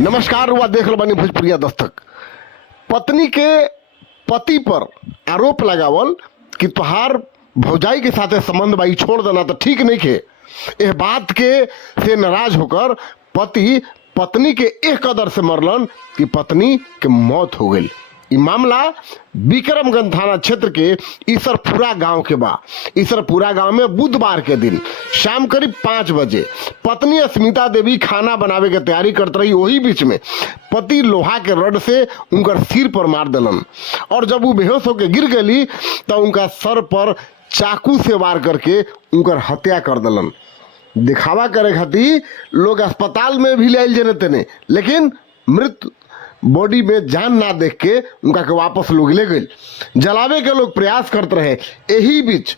नमस्कार, हुआ देख लो बनी भोजपुरिया दस्तक। पत्नी के पति पर आरोप लगावल कि तुहार भौजाई के साथे संबंध बाई छोड़ देना तो ठीक नहीं खे। यह बात के से नाराज होकर पति पत्नी के एक कदर से मरलन कि पत्नी के मौत हो गई। ये मामला विक्रमगंज थाना क्षेत्र के ईसरपुरा गांव के बा। ईसरपुरा गांव में बुधवार के दिन शाम करीब 5 बजे पत्नी अस्मिता देवी खाना बनावे के तैयारी करते रही। वही बीच में पति लोहा के रड से उनकर सिर पर मार दिलन और जब वो बेहोश होकर गिर गई तो उनका सर पर चाकू से वार करके उनकर हत्या कर दिलन। दिखावा करे खातिर लोग अस्पताल में भी ले जने तेने, लेकिन मृत बॉडी में जान ना देख के उनका के वापस लोग ले गए। जलावे के लोग प्रयास करते रहे। यही बीच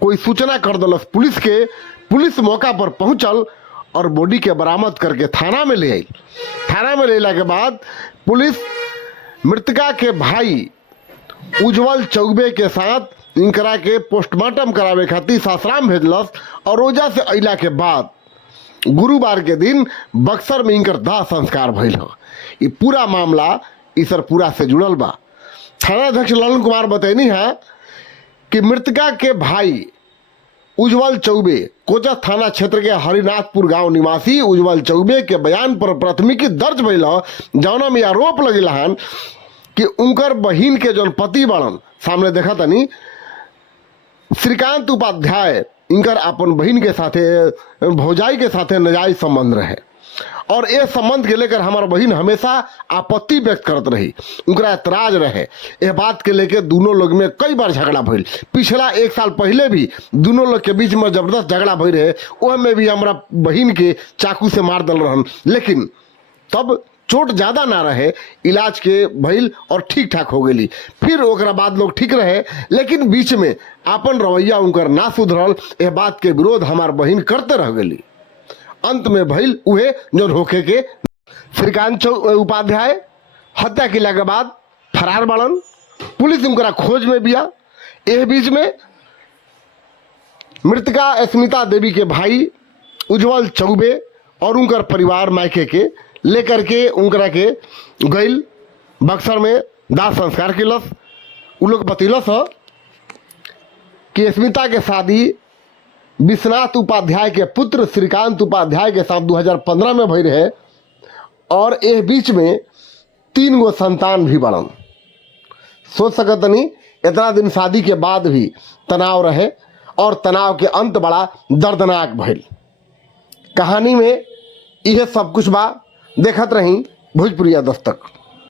कोई सूचना कर दलस पुलिस के। पुलिस मौका पर पहुंचल और बॉडी के बरामद करके थाना में ले आई। थाना में ले ला के बाद पुलिस मृतका के भाई उज्जवल चौबे के साथ इनकरा के पोस्टमार्टम करावे खातिर सासाराम भेजलस और रोजा से अइला के बाद गुरुवार के दिन बक्सर में इनकर दाह संस्कार भइल ह। ये पूरा मामला ईसरपुरा से जुड़ल बा। थानाध्यक्ष ललन कुमार बतैनी है कि मृतका के भाई उज्जवल चौबे कोचा थाना क्षेत्र के हरिनाथपुर गांव निवासी उज्जवल चौबे के बयान पर प्राथमिकी दर्ज भइल ह, जौना में आरोप लगिल हन कि उनकर बहिन के जौन पति बड़न सामने देखा तनी श्रीकांत उपाध्याय इनकर अपन बहिन के साथे भौजाई के साथे नाजायज संबंध रहे और ये संबंध के लेकर हमारा बहिन हमेशा आपत्ति व्यक्त करत रही। उनका एतराज रहे। यह बात के लेकर दोनों लोग में कई बार झगड़ा भइल। पिछला 1 साल पहले भी दोनों लोग के बीच में जबरदस्त झगड़ा भई रहे। वह में भी हमारा बहिन के चाकू से मार दल रहन, लेकिन तब चोट ज़्यादा ना रहे, इलाज के भइल और ठीक ठाक हो गई। फिर ओकरा बाद लोग ठीक रहे, लेकिन बीच में आपन रवैया उनकर ना सुधरल। यह बात के विरोध हमार बहिन करते रह गई। अंत में भइल उहे जो होके के श्रीकांत उपाध्याय हत्या किला के बाद फरार बड़न। पुलिस उनकरा खोज में बिया। यह बीच में मृतका अस्मिता देवी के भाई उज्जवल चौबे और उनकर परिवार मायके के लेकर के उनकरा के गइल बक्सर में दाह संस्कार किलस। उ लोग बतिलस ह कि अस्मिता के शादी विश्वनाथ उपाध्याय के पुत्र श्रीकांत उपाध्याय के साथ 2015 में भई रहे और यह बीच में 3 गो संतान भी बनन। सोच सकत नहीं, इतना दिन शादी के बाद भी तनाव रहे और तनाव के अंत बड़ा दर्दनाक भइल। कहानी में यह सब कुछ बा। देखत रही भोजपुरिया दस्तक।